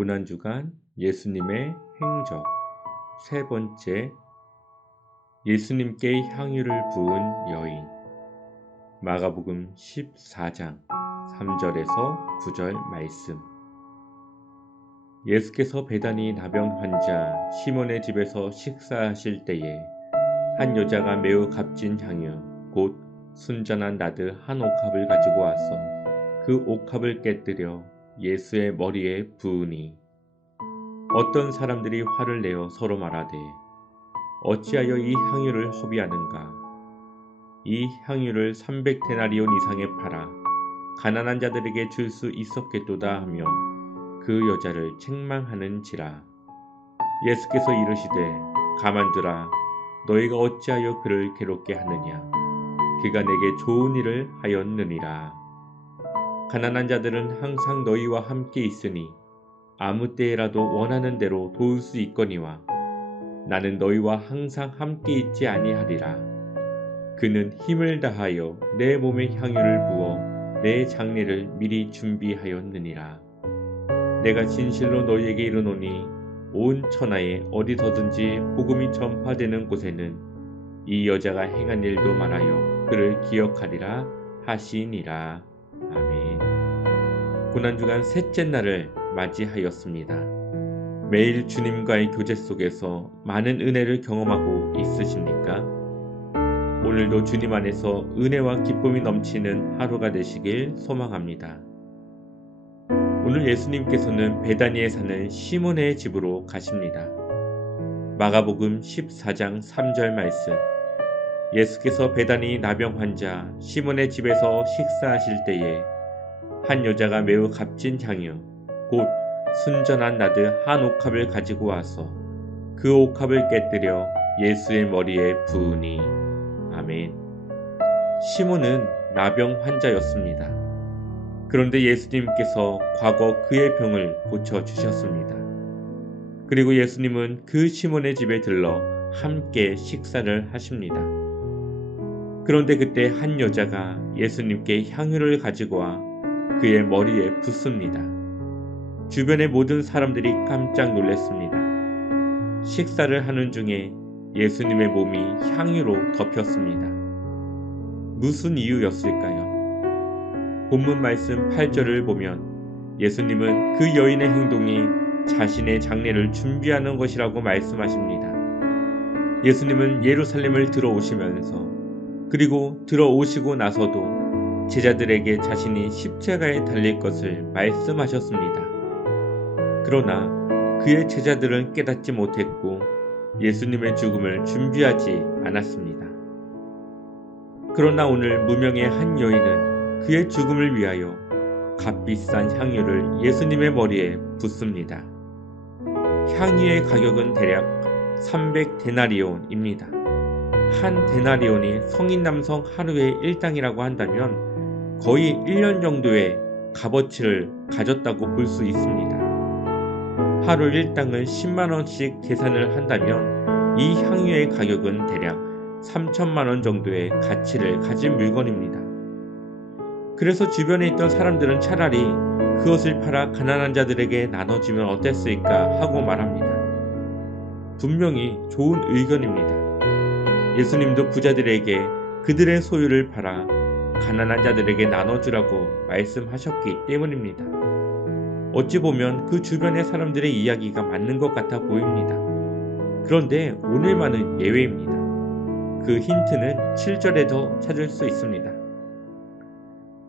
고난주간 예수님의 행적 세 번째, 예수님께 향유를 부은 여인. 마가복음 14장 3절에서 9절 말씀. 예수께서 베다니 나병 환자 시몬의 집에서 식사하실 때에 한 여자가 매우 값진 향유 곧 순전한 나드 한 옥합을 가지고 와서 그 옥합을 깨뜨려 예수의 머리에 부으니, 어떤 사람들이 화를 내어 서로 말하되 어찌하여 이 향유를 허비하는가? 이 향유를 300데나리온 이상에 팔아 가난한 자들에게 줄 수 있었겠도다 하며 그 여자를 책망하는지라. 예수께서 이르시되 가만두라, 너희가 어찌하여 그를 괴롭게 하느냐? 그가 내게 좋은 일을 하였느니라. 가난한 자들은 항상 너희와 함께 있으니 아무 때에라도 원하는 대로 도울 수 있거니와 나는 너희와 항상 함께 있지 아니하리라. 그는 힘을 다하여 내 몸에 향유를 부어 내 장례를 미리 준비하였느니라. 내가 진실로 너희에게 이르노니 온 천하에 어디서든지 복음이 전파되는 곳에는 이 여자가 행한 일도 말하여 그를 기억하리라 하시니라. 아멘. 고난주간 셋째 날을 맞이하였습니다. 매일 주님과의 교제 속에서 많은 은혜를 경험하고 있으십니까? 오늘도 주님 안에서 은혜와 기쁨이 넘치는 하루가 되시길 소망합니다. 오늘 예수님께서는 베다니에 사는 시몬의 집으로 가십니다. 마가복음 14장 3절 말씀. 예수께서 베다니 나병 환자 시몬의 집에서 식사하실 때에 한 여자가 매우 값진 향유 곧 순전한 나드 한 옥합을 가지고 와서 그 옥합을 깨뜨려 예수의 머리에 부으니. 아멘. 시몬은 나병 환자였습니다. 그런데 예수님께서 과거 그의 병을 고쳐주셨습니다. 그리고 예수님은 그 시몬의 집에 들러 함께 식사를 하십니다. 그런데 그때 한 여자가 예수님께 향유를 가지고 와 그의 머리에 붓습니다. 주변의 모든 사람들이 깜짝 놀랐습니다. 식사를 하는 중에 예수님의 몸이 향유로 덮였습니다. 무슨 이유였을까요? 본문 말씀 8절을 보면 예수님은 그 여인의 행동이 자신의 장례를 준비하는 것이라고 말씀하십니다. 예수님은 예루살렘을 들어오시면서 그리고 들어오시고 나서도 제자들에게 자신이 십자가에 달릴 것을 말씀하셨습니다. 그러나 그의 제자들은 깨닫지 못했고 예수님의 죽음을 준비하지 않았습니다. 그러나 오늘 무명의 한 여인은 그의 죽음을 위하여 값비싼 향유를 예수님의 머리에 붓습니다. 향유의 가격은 대략 300데나리온입니다. 한 데나리온이 성인 남성 하루의 일당이라고 한다면 거의 1년 정도의 값어치를 가졌다고 볼 수 있습니다. 하루 일당을 10만원씩 계산을 한다면 이 향유의 가격은 대략 3천만원 정도의 가치를 가진 물건입니다. 그래서 주변에 있던 사람들은 차라리 그것을 팔아 가난한 자들에게 나눠주면 어땠을까 하고 말합니다. 분명히 좋은 의견입니다. 예수님도 부자들에게 그들의 소유를 팔아 가난한 자들에게 나눠주라고 말씀하셨기 때문입니다. 어찌 보면 그 주변의 사람들의 이야기가 맞는 것 같아 보입니다. 그런데 오늘만은 예외입니다. 그 힌트는 7절에도 찾을 수 있습니다.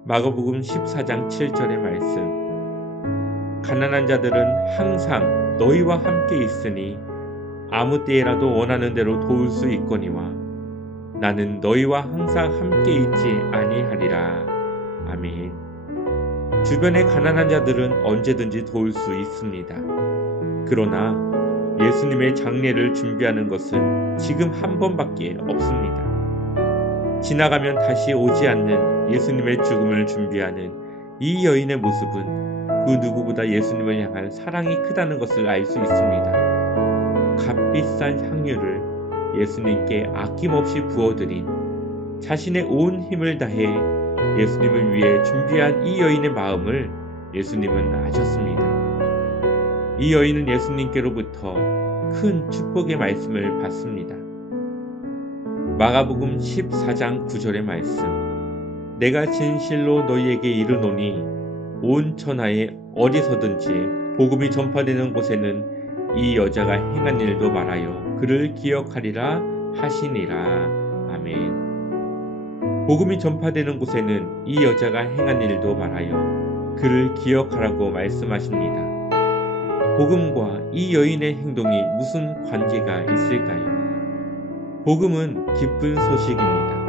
마가복음 14장 7절의 말씀. 가난한 자들은 항상 너희와 함께 있으니 아무 때에라도 원하는 대로 도울 수 있거니와 나는 너희와 항상 함께 있지 아니하리라. 아멘. 주변의 가난한 자들은 언제든지 도울 수 있습니다. 그러나 예수님의 장례를 준비하는 것은 지금 한 번밖에 없습니다. 지나가면 다시 오지 않는 예수님의 죽음을 준비하는 이 여인의 모습은 그 누구보다 예수님을 향한 사랑이 크다는 것을 알 수 있습니다. 값비싼 향유를 예수님께 아낌없이 부어드린, 자신의 온 힘을 다해 예수님을 위해 준비한 이 여인의 마음을 예수님은 아셨습니다. 이 여인은 예수님께로부터 큰 축복의 말씀을 받습니다. 마가복음 14장 9절의 말씀. 내가 진실로 너희에게 이르노니 온 천하에 어디서든지 복음이 전파되는 곳에는 이 여자가 행한 일도 말하여 그를 기억하리라 하시니라. 아멘. 복음이 전파되는 곳에는 이 여자가 행한 일도 말하여 그를 기억하라고 말씀하십니다. 복음과 이 여인의 행동이 무슨 관계가 있을까요? 복음은 기쁜 소식입니다.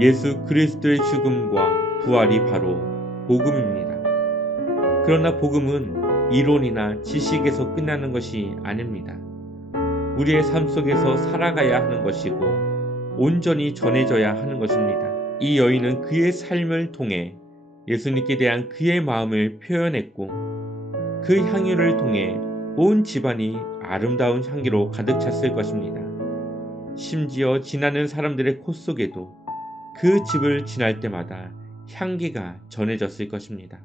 예수 그리스도의 죽음과 부활이 바로 복음입니다. 그러나 복음은 이론이나 지식에서 끝나는 것이 아닙니다. 우리의 삶 속에서 살아가야 하는 것이고 온전히 전해져야 하는 것입니다. 이 여인은 그의 삶을 통해 예수님께 대한 그의 마음을 표현했고 그 향유를 통해 온 집안이 아름다운 향기로 가득 찼을 것입니다. 심지어 지나는 사람들의 코 속에도 그 집을 지날 때마다 향기가 전해졌을 것입니다.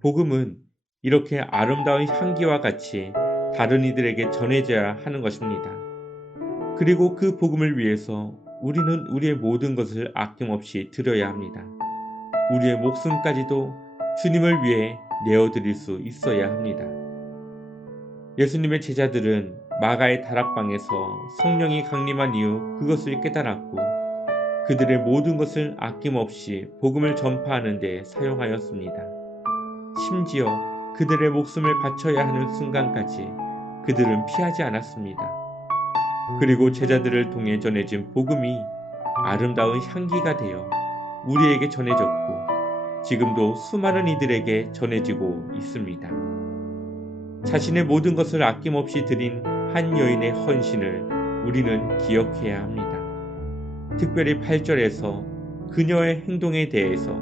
복음은 이렇게 아름다운 향기와 같이 다른 이들에게 전해져야 하는 것입니다. 그리고 그 복음을 위해서 우리는 우리의 모든 것을 아낌없이 드려야 합니다. 우리의 목숨까지도 주님을 위해 내어드릴 수 있어야 합니다. 예수님의 제자들은 마가의 다락방에서 성령이 강림한 이후 그것을 깨달았고 그들의 모든 것을 아낌없이 복음을 전파하는 데 사용하였습니다. 심지어 그들의 목숨을 바쳐야 하는 순간까지 그들은 피하지 않았습니다. 그리고 제자들을 통해 전해진 복음이 아름다운 향기가 되어 우리에게 전해졌고 지금도 수많은 이들에게 전해지고 있습니다. 자신의 모든 것을 아낌없이 드린 한 여인의 헌신을 우리는 기억해야 합니다. 특별히 8절에서 그녀의 행동에 대해서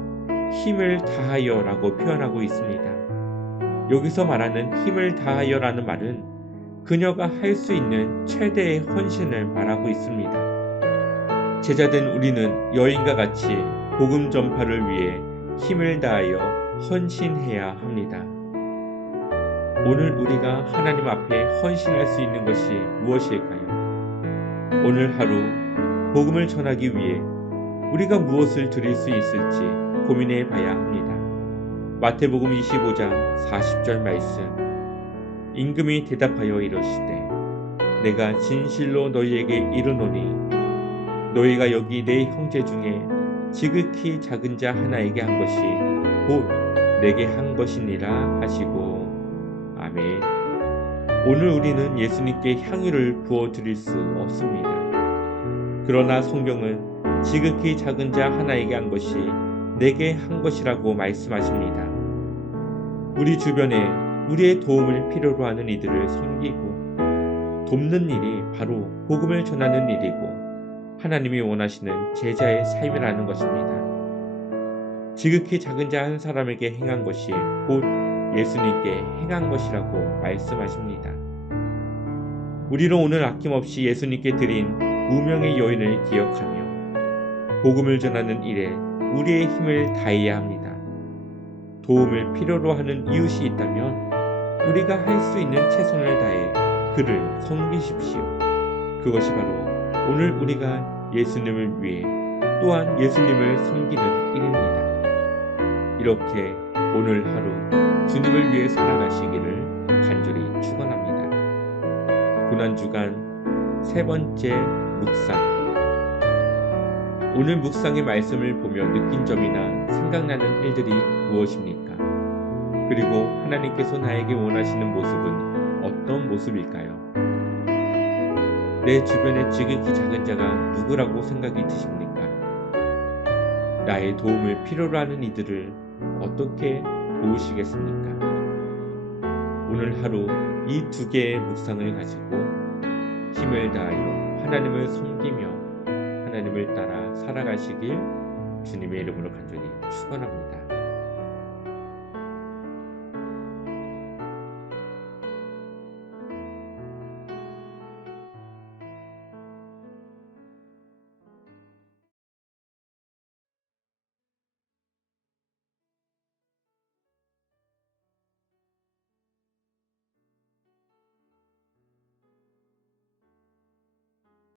힘을 다하여 라고 표현하고 있습니다. 여기서 말하는 힘을 다하여라는 말은 그녀가 할 수 있는 최대의 헌신을 말하고 있습니다. 제자된 우리는 여인과 같이 복음 전파를 위해 힘을 다하여 헌신해야 합니다. 오늘 우리가 하나님 앞에 헌신할 수 있는 것이 무엇일까요? 오늘 하루 복음을 전하기 위해 우리가 무엇을 드릴 수 있을지 고민해 봐야 합니다. 마태복음 25장 40절 말씀. 임금이 대답하여 이르시되 내가 진실로 너희에게 이르노니 너희가 여기 내 형제 중에 지극히 작은 자 하나에게 한 것이 곧 내게 한 것이니라 하시고 아멘. 오늘 우리는 예수님께 향유를 부어 드릴 수 없습니다. 그러나 성경은 지극히 작은 자 하나에게 한 것이 내게 한 것이라고 말씀하십니다. 우리 주변에 우리의 도움을 필요로 하는 이들을 섬기고 돕는 일이 바로 복음을 전하는 일이고 하나님이 원하시는 제자의 삶이라는 것입니다. 지극히 작은 자 한 사람에게 행한 것이 곧 예수님께 행한 것이라고 말씀하십니다. 우리는 오늘 아낌없이 예수님께 드린 무명의 여인을 기억하며 복음을 전하는 일에 우리의 힘을 다해야 합니다. 도움을 필요로 하는 이웃이 있다면 우리가 할 수 있는 최선을 다해 그를 섬기십시오. 그것이 바로 오늘 우리가 예수님을 위해 또한 예수님을 섬기는 일입니다. 이렇게 오늘 하루 주님을 위해 살아가시기를 간절히 축원합니다. 고난주간 세 번째 묵상. 오늘 묵상의 말씀을 보며 느낀 점이나 생각나는 일들이 무엇입니까? 그리고 하나님께서 나에게 원하시는 모습은 어떤 모습일까요? 내 주변에 지극히 작은 자가 누구라고 생각이 드십니까? 나의 도움을 필요로 하는 이들을 어떻게 도우시겠습니까? 오늘 하루 이 두 개의 묵상을 가지고 힘을 다하여 하나님을 섬기며 하나님을 따라 살아가시길 주님의 이름으로 간절히 축원합니다.